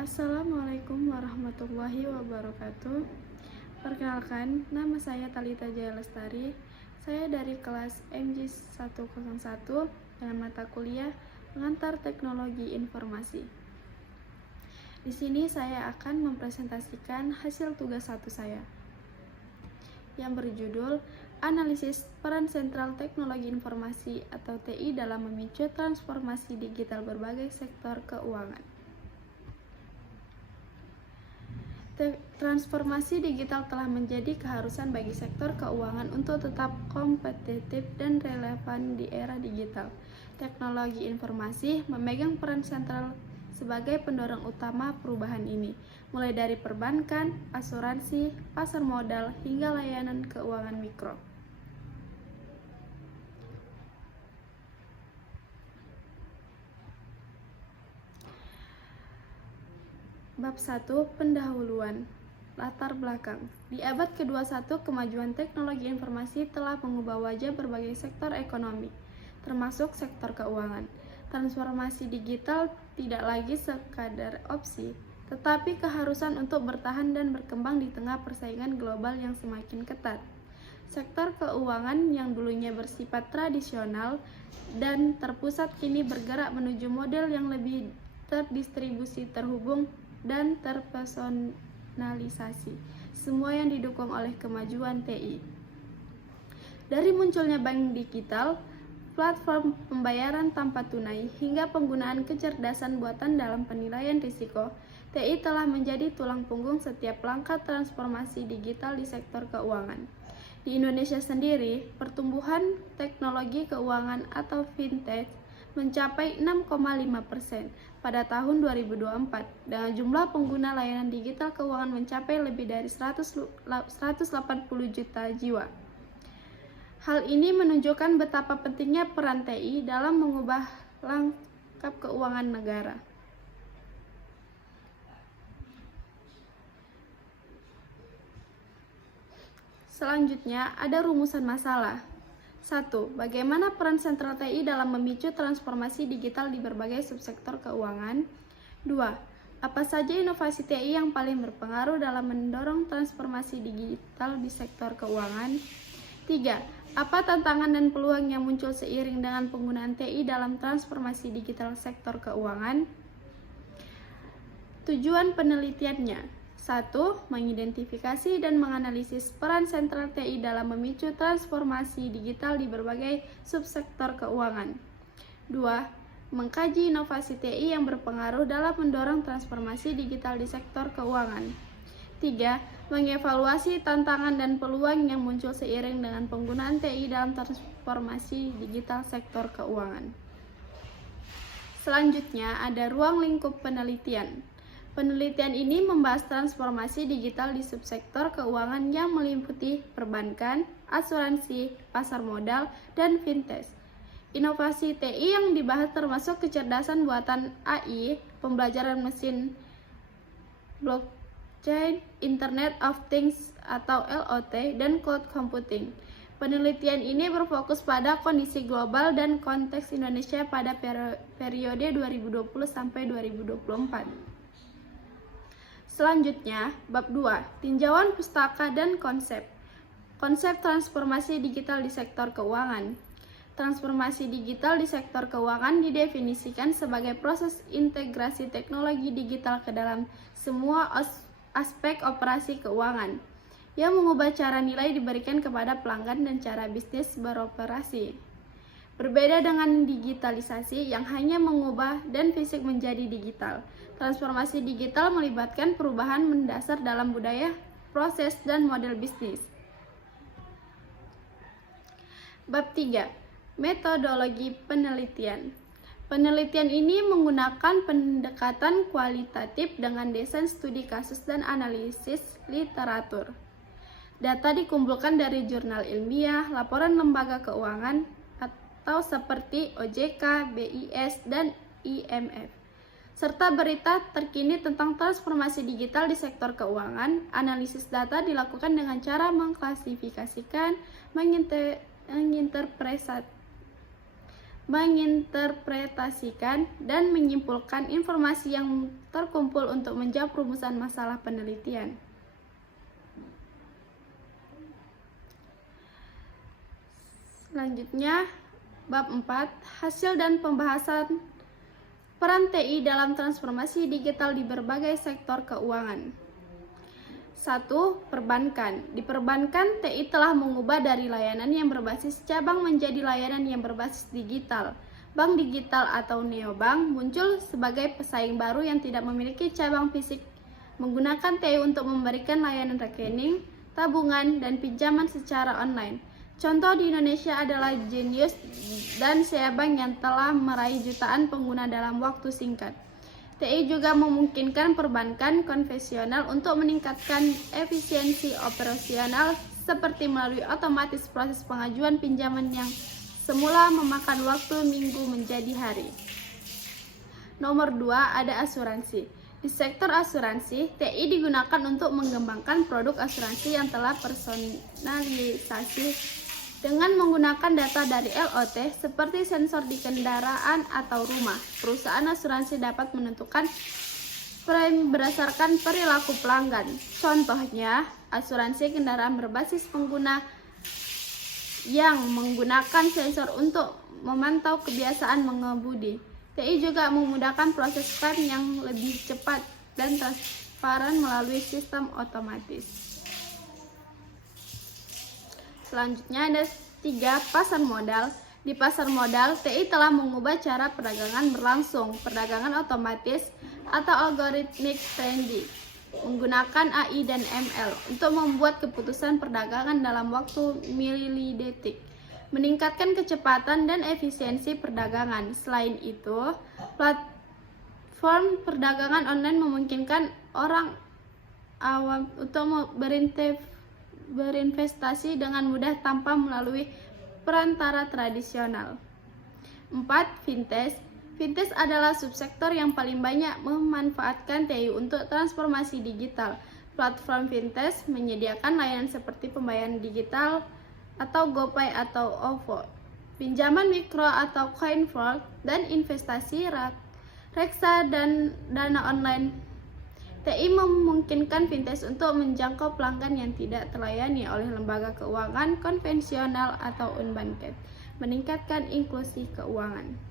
Assalamualaikum warahmatullahi wabarakatuh. Perkenalkan, nama saya Talita Jaya Lestari. Saya dari kelas MJ 101 dengan mata kuliah Pengantar Teknologi Informasi. Di sini saya akan mempresentasikan hasil tugas 1 saya yang berjudul Analisis Peran Sentral Teknologi Informasi atau TI dalam memicu transformasi digital berbagai sektor keuangan. Transformasi digital telah menjadi keharusan bagi sektor keuangan untuk tetap kompetitif dan relevan di era digital. Teknologi informasi memegang peran sentral sebagai pendorong utama perubahan ini, mulai dari perbankan, asuransi, pasar modal, hingga layanan keuangan mikro. Bab 1. Pendahuluan. Latar belakang. Di abad ke-21, kemajuan teknologi informasi telah mengubah wajah berbagai sektor ekonomi, termasuk sektor keuangan. Transformasi digital tidak lagi sekadar opsi, tetapi keharusan untuk bertahan dan berkembang di tengah persaingan global yang semakin ketat. Sektor keuangan yang dulunya bersifat tradisional dan terpusat kini bergerak menuju model yang lebih terdistribusi, terhubung, dan terpersonalisasi, semua yang didukung oleh kemajuan TI. Dari munculnya bank digital, platform pembayaran tanpa tunai, hingga penggunaan kecerdasan buatan dalam penilaian risiko, TI telah menjadi tulang punggung setiap langkah transformasi digital di sektor keuangan. Di Indonesia sendiri, pertumbuhan teknologi keuangan atau fintech mencapai 6,5% pada tahun 2024, dengan jumlah pengguna layanan digital keuangan mencapai lebih dari 180 juta jiwa. Hal ini menunjukkan betapa pentingnya peran TI dalam mengubah lanskap keuangan negara. Selanjutnya, ada rumusan masalah. 1. Bagaimana peran sentral TI dalam memicu transformasi digital di berbagai subsektor keuangan? 2. Apa saja inovasi TI yang paling berpengaruh dalam mendorong transformasi digital di sektor keuangan? 3. Apa tantangan dan peluang yang muncul seiring dengan penggunaan TI dalam transformasi digital sektor keuangan? Tujuan penelitiannya: 1. Mengidentifikasi dan menganalisis peran sentral TI dalam memicu transformasi digital di berbagai subsektor keuangan. 2. Mengkaji inovasi TI yang berpengaruh dalam mendorong transformasi digital di sektor keuangan. 3. Mengevaluasi tantangan dan peluang yang muncul seiring dengan penggunaan TI dalam transformasi digital sektor keuangan. Selanjutnya, ada ruang lingkup penelitian. Penelitian ini membahas transformasi digital di subsektor keuangan yang meliputi perbankan, asuransi, pasar modal, dan fintech. Inovasi TI yang dibahas termasuk kecerdasan buatan AI, pembelajaran mesin, blockchain, Internet of Things atau IoT, dan cloud computing. Penelitian ini berfokus pada kondisi global dan konteks Indonesia pada periode 2020 sampai 2024. Selanjutnya, bab 2, tinjauan pustaka dan konsep. Konsep transformasi digital di sektor keuangan. Transformasi digital di sektor keuangan didefinisikan sebagai proses integrasi teknologi digital ke dalam semua aspek operasi keuangan, yang mengubah cara nilai diberikan kepada pelanggan dan cara bisnis beroperasi. Berbeda dengan digitalisasi yang hanya mengubah dan fisik menjadi digital, transformasi digital melibatkan perubahan mendasar dalam budaya, proses, dan model bisnis. Bab 3. Metodologi penelitian. Penelitian ini menggunakan pendekatan kualitatif dengan desain studi kasus dan analisis literatur. Data dikumpulkan dari jurnal ilmiah, laporan lembaga keuangan, atau seperti OJK, BIS, dan IMF, serta berita terkini tentang transformasi digital di sektor keuangan. Analisis data dilakukan dengan cara mengklasifikasikan, menginterpretasikan, dan menyimpulkan informasi yang terkumpul untuk menjawab rumusan masalah penelitian. Selanjutnya, bab 4, hasil dan pembahasan peran TI dalam transformasi digital di berbagai sektor keuangan. 1. Perbankan. Di perbankan, TI telah mengubah dari layanan yang berbasis cabang menjadi layanan yang berbasis digital. Bank digital atau neobank muncul sebagai pesaing baru yang tidak memiliki cabang fisik, menggunakan TI untuk memberikan layanan rekening, tabungan, dan pinjaman secara online. Contoh di Indonesia adalah Genius dan Seabank yang telah meraih jutaan pengguna dalam waktu singkat. TI juga memungkinkan perbankan konvensional untuk meningkatkan efisiensi operasional seperti melalui otomatis proses pengajuan pinjaman yang semula memakan waktu minggu menjadi hari. Nomor 2, ada asuransi. Di sektor asuransi, TI digunakan untuk mengembangkan produk asuransi yang telah personalisasi dengan menggunakan data dari LOT seperti sensor di kendaraan atau rumah. Perusahaan asuransi dapat menentukan premi berdasarkan perilaku pelanggan. Contohnya, asuransi kendaraan berbasis pengguna yang menggunakan sensor untuk memantau kebiasaan mengemudi. TI juga memudahkan proses klaim yang lebih cepat dan transparan melalui sistem otomatis. Selanjutnya ada 3, pasar modal. Di pasar modal, TI telah mengubah cara perdagangan berlangsung. Perdagangan otomatis atau algorithmic trading menggunakan AI dan ML untuk membuat keputusan perdagangan dalam waktu milidetik, meningkatkan kecepatan dan efisiensi perdagangan. Selain itu, platform perdagangan online memungkinkan orang awam untuk berinvestasi dengan mudah tanpa melalui perantara tradisional. 4. Fintech. Fintech adalah subsektor yang paling banyak memanfaatkan TI untuk transformasi digital. Platform fintech menyediakan layanan seperti pembayaran digital atau GoPay atau OVO, pinjaman mikro atau CoinVault, dan investasi reksa dan dana online. TI memungkinkan fintech untuk menjangkau pelanggan yang tidak terlayani oleh lembaga keuangan konvensional atau unbanked, meningkatkan inklusi keuangan.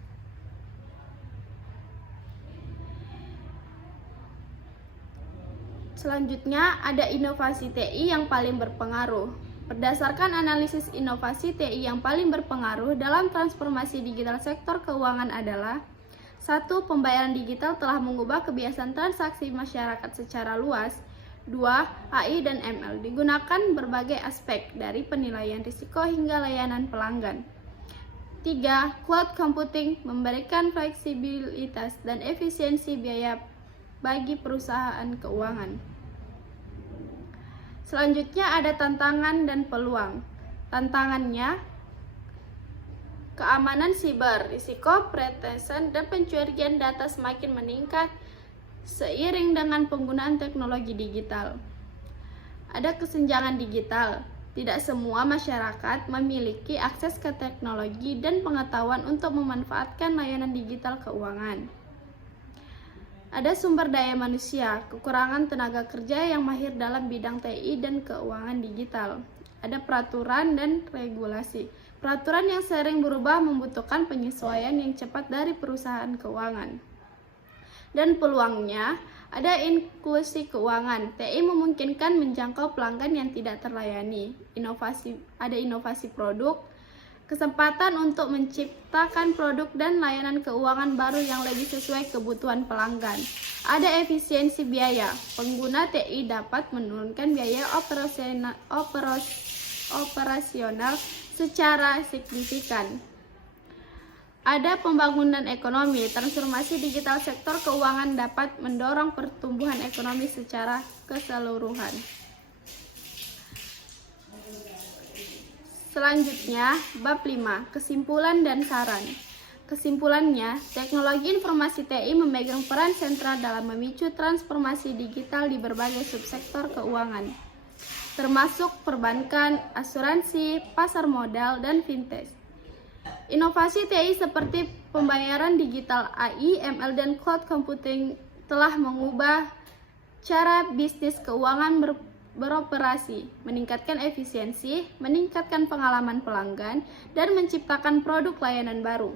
Selanjutnya, ada inovasi TI yang paling berpengaruh. Berdasarkan analisis inovasi TI yang paling berpengaruh dalam transformasi digital sektor keuangan adalah: 1. Pembayaran digital telah mengubah kebiasaan transaksi masyarakat secara luas. 2. AI dan ML digunakan berbagai aspek, dari penilaian risiko hingga layanan pelanggan. 3. Cloud computing memberikan fleksibilitas dan efisiensi biaya bagi perusahaan keuangan. Selanjutnya ada tantangan dan peluang. Tantangannya: keamanan siber, risiko peretasan dan pencurian data semakin meningkat seiring dengan penggunaan teknologi digital. Ada kesenjangan digital. Tidak semua masyarakat memiliki akses ke teknologi dan pengetahuan untuk memanfaatkan layanan digital keuangan. Ada sumber daya manusia, kekurangan tenaga kerja yang mahir dalam bidang TI dan keuangan digital. Ada peraturan dan regulasi. Peraturan yang sering berubah membutuhkan penyesuaian yang cepat dari perusahaan keuangan. Dan peluangnya, ada inklusi keuangan. TI memungkinkan menjangkau pelanggan yang tidak terlayani. Ada inovasi produk, kesempatan untuk menciptakan produk dan layanan keuangan baru yang lebih sesuai kebutuhan pelanggan. Ada efisiensi biaya. Pengguna TI dapat menurunkan biaya operasional secara signifikan. Ada pembangunan ekonomi. Transformasi digital sektor keuangan dapat mendorong pertumbuhan ekonomi secara keseluruhan. Selanjutnya, bab 5, kesimpulan dan saran. Kesimpulannya, teknologi informasi TI memegang peran sentral dalam memicu transformasi digital di berbagai subsektor keuangan, termasuk perbankan, asuransi, pasar modal, dan fintech. Inovasi TI seperti pembayaran digital, AI, ML, dan cloud computing telah mengubah cara bisnis keuangan beroperasi, meningkatkan efisiensi, meningkatkan pengalaman pelanggan, dan menciptakan produk layanan baru.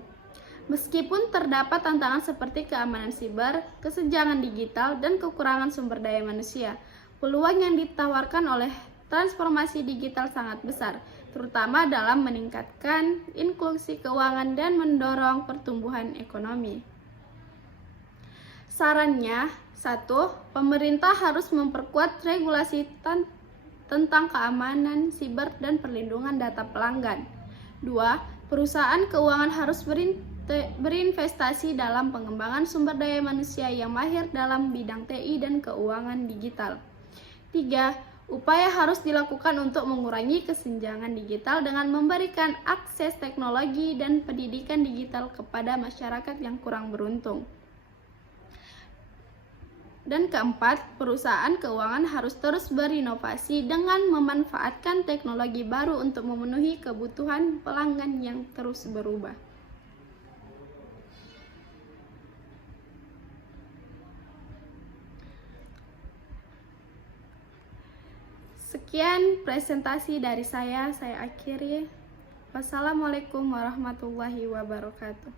Meskipun terdapat tantangan seperti keamanan siber, kesenjangan digital, dan kekurangan sumber daya manusia, peluang yang ditawarkan oleh transformasi digital sangat besar, terutama dalam meningkatkan inklusi keuangan dan mendorong pertumbuhan ekonomi. Sarannya, 1. Pemerintah harus memperkuat regulasi tentang keamanan siber dan perlindungan data pelanggan. 2. Perusahaan keuangan harus berinvestasi dalam pengembangan sumber daya manusia yang mahir dalam bidang TI dan keuangan digital. 3. Upaya harus dilakukan untuk mengurangi kesenjangan digital dengan memberikan akses teknologi dan pendidikan digital kepada masyarakat yang kurang beruntung. Dan keempat, perusahaan keuangan harus terus berinovasi dengan memanfaatkan teknologi baru untuk memenuhi kebutuhan pelanggan yang terus berubah. Sekian presentasi dari saya akhiri. Wassalamualaikum warahmatullahi wabarakatuh.